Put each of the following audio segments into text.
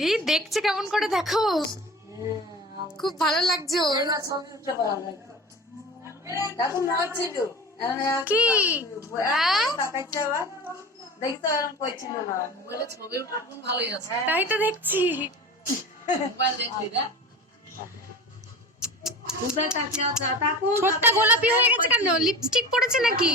এই দেখছে কেমন করে দেখো। খুব ভালো লাগছে ওর। কি? হ্যাঁ? তাই তো দেখছি। গোলাপি হয়ে গেছে কেন? লিপস্টিক পড়েছে নাকি?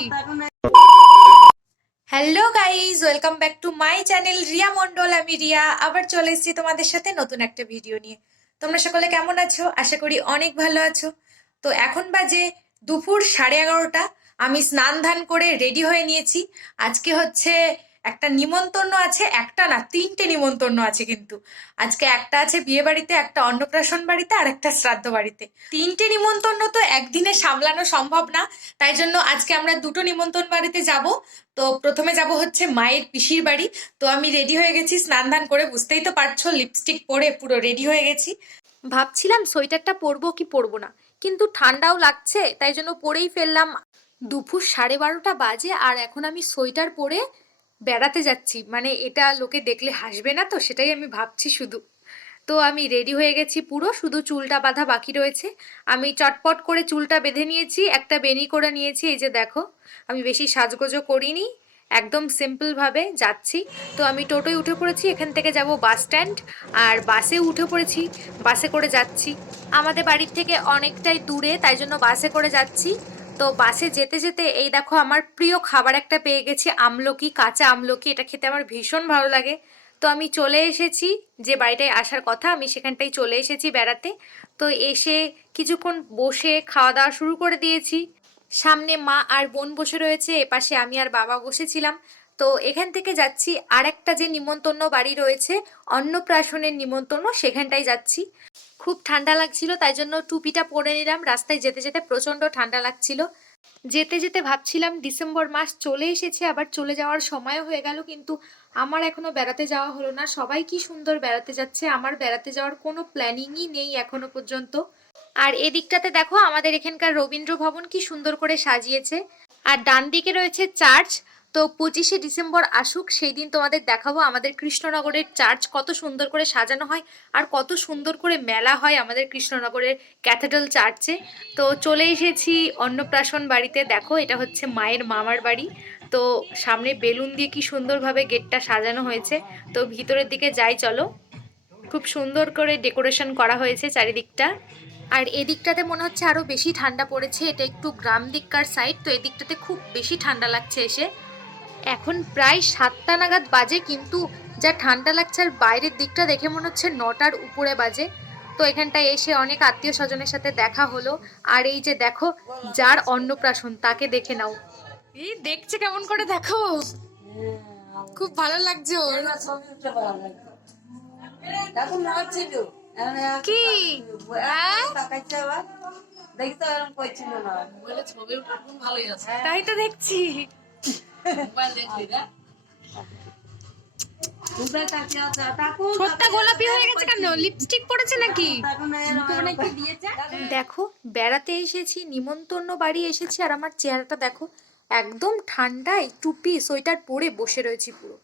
Hello guys welcome back to my channel Riya Mondal আমি রিয়া। আবার চলে এসেছি তোমাদের সাথে নতুন একটা ভিডিও নিয়ে। তোমরা সকলে কেমন আছো? আশা করি অনেক ভালো আছো। তো এখন বাজে দুপুর সাড়ে এগারোটা। আমি স্নান ধান করে রেডি হয়ে নিয়েছি। আজকে হচ্ছে একটা নিমন্ত্রণ আছে, একটা না, তিনটে নিমন্ত্রণ আছে কিন্তু। আজকে একটা আছে বিয়ে বাড়িতে, একটা অন্নপ্রাশন বাড়িতে, আর একটা শ্রাদ্ধ বাড়িতে। তিনটে নিমন্ত্রণ তো একদিনে সামলানো সম্ভব না, তাই জন্য আজকে আমরা দুটো নিমন্ত্রণ বাড়িতে যাব। তো প্রথমে যাব হচ্ছে মায়ের পিসির বাড়ি। তো আমি রেডি হয়ে গেছি, স্নান ধান করে, বুঝতেই তো পারছ, লিপস্টিক পরে পুরো রেডি হয়ে গেছি। ভাবছিলাম সোয়েটারটা পরবো কি পরবো না, কিন্তু ঠান্ডাও লাগছে, তাই জন্য পরেই ফেললাম। দুপুর সাড়ে বারোটা বাজে, আর এখন আমি সোয়েটার পরে বেড়াতে যাচ্ছি। মানে এটা লোকে দেখলে হাসবে না তো, সেটাই আমি ভাবছি শুধু। তো আমি রেডি হয়ে গেছি পুরো, শুধু চুলটা বাঁধা বাকি রয়েছে। আমি চটপট করে চুলটা বেঁধে নিয়েছি, একটা বেনি করে নিয়েছি, এই যে দেখো। আমি বেশি সাজগোজও করিনি, একদম সিম্পলভাবে যাচ্ছি। তো আমি টোটোয় উঠে পড়েছি, এখান থেকে যাব বাস স্ট্যান্ড। আর বাসে উঠে পড়েছি, বাসে করে যাচ্ছি। আমাদের বাড়ির থেকে অনেকটাই দূরে, তাই জন্য বাসে করে যাচ্ছি। তো বাসে যেতে যেতে এই দেখো আমার প্রিয় খাবার একটা পেয়ে গেছি, আমলকি, কাঁচা আমলকি। এটা খেতে আমার ভীষণ ভালো লাগে। তো আমি চলে এসেছি, যে বাড়িটায় আসার কথা, আমি সেখানটাই চলে এসেছি বেড়াতে। তো এসে কিছুক্ষণ বসে খাওয়া দাওয়া শুরু করে দিয়েছি। সামনে মা আর বোন বসে রয়েছে, এপাশে আমি আর বাবা বসেছিলাম। তো এখান থেকে যাচ্ছি। আর একটা যে নিমন্ত্রণ বাড়ি রয়েছে, অন্নপ্রাশনের নিমন্ত্রণ, সেখানটায় যাচ্ছি। খুব ঠান্ডা লাগছিল, তাই জন্য টুপিটা পরে নিলাম। রাস্তায় যেতে যেতে প্রচণ্ড ঠান্ডা লাগছিল। যেতে যেতে ভাবছিলাম ডিসেম্বর মাস চলে এসেছে, আবার চলে যাওয়ার সময়ও হয়ে গেল, কিন্তু আমার এখনও বেড়াতে যাওয়া হলো না। সবাই কি সুন্দর বেড়াতে যাচ্ছে, আমার বেড়াতে যাওয়ার কোনো প্ল্যানিংই নেই এখনও পর্যন্ত। আর এদিকটাতে দেখো, আমাদের এখানকার রবীন্দ্র ভবন কি সুন্দর করে সাজিয়েছে। আর ডান দিকে রয়েছে চার্চ তো পঁচিশে ডিসেম্বর আসুক সেই দিন তোমাদের দেখাবো আমাদের কৃষ্ণনগরের চার্চ কত সুন্দর করে সাজানো হয় আর কত সুন্দর করে মেলা হয় আমাদের কৃষ্ণনগরের ক্যাথেড্রাল চার্চে। তো চলে এসেছি অন্নপ্রাশন বাড়িতে। দেখো, এটা হচ্ছে মায়ের মামার বাড়ি। তো সামনে বেলুন দিয়ে কি সুন্দরভাবে গেটটা সাজানো হয়েছে। তো ভিতরের দিকে যাই, চলো। খুব সুন্দর করে ডেকোরেশন করা হয়েছে চারিদিকটা। আর এদিকটাতে মনে হচ্ছে আরও বেশি ঠান্ডা পড়েছে। এটা একটু গ্রাম দিককার সাইড, তো এদিকটাতে খুব বেশি ঠান্ডা লাগছে এসে। এখন প্রায় সাতটা নাগাদ বাজে কিন্তু যা ঠান্ডা লাগছে আর বাইরের দিকটা দেখে মনে হচ্ছে নটার উপরে বাজে। তো এখানটায় এসে অনেক আত্মীয় স্বজনের সাথে দেখা হলো। আর এই যে দেখো যার অন্নপ্রাশন তাকে দেখে নাও। এই দেখছে কেমন করে দেখো। খুব ভালো লাগছে ওর। কি? হ্যাঁ? না। তাই তো দেখছি। দেখো, বেড়াতে এসেছি, নিমন্ত্রণ বাড়ি এসেছি, আর আমার চেহারাটা দেখো, একদম ঠান্ডায় টুপি, সোয়েটার পরে বসে রয়েছি পুরো।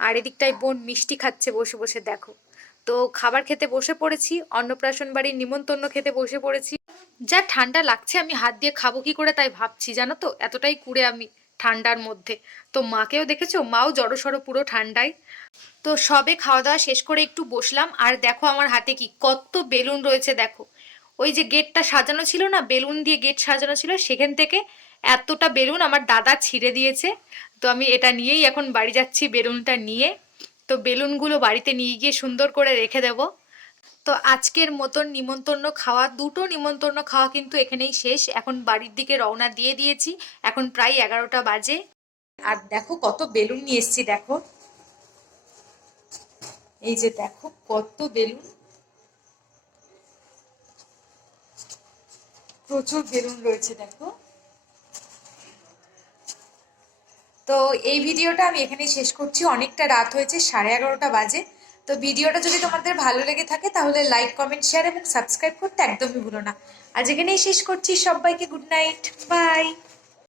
আর এদিকটায় বোন মিষ্টি খাচ্ছে বসে বসে, দেখো। তো খাবার খেতে বসে পড়েছি, অন্নপ্রাশন বাড়ির নিমন্ত্রণ খেতে বসে পড়েছি। যা ঠান্ডা লাগছে, আমি হাত দিয়ে খাব কি করে তাই ভাবছি, জানো তো? এতটাই কুড়ে আমি। ঠান্ডার মধ্যে। তো মাকেও দেখেছ? মাও জড়সড় পুরো ঠান্ডায়। তো সবে খাওয়া দাওয়া শেষ করে একটু বসলাম। আর দেখো আমার হাতে কি, কত বেলুন রয়েছে দেখো। ওই যে গেটটা সাজানো ছিল না, বেলুন দিয়ে গেট সাজানো ছিল, সেখান থেকে এতটা বেলুন আমার দাদা ছিঁড়ে দিয়েছে। তো আমি এটা নিয়েই এখন বাড়ি যাচ্ছি বেলুনটা নিয়ে। তো বেলুনগুলো বাড়িতে নিয়ে গিয়ে সুন্দর করে রেখে দেব। তো আজকের মতন নিমন্ত্রণ খাওয়া, দুটো নিমন্ত্রণ খাওয়া কিন্তু এখানেই শেষ। এখন বাড়ির দিকে রওনা দিয়ে দিয়েছি। এখন প্রায় এগারোটা বাজে। আর দেখো কত বেলুন নিয়ে এসেছি, দেখো। এই যে দেখো কত বেলুন। প্রচুর বেলুন রয়েছে, দেখো। তো এই ভিডিওটা আমি এখানেই শেষ করছি। অনেকটা রাত হয়েছে, সাড়ে এগারোটা বাজে। তো ভিডিওটা যদি তোমাদের ভালো লেগে থাকে, তাহলে লাইক কমেন্ট শেয়ার এবং সাবস্ক্রাইব করতে একদমই ভুলো না। আজ এখানেই শেষ করছি। সবাইকে গুড নাইট বাই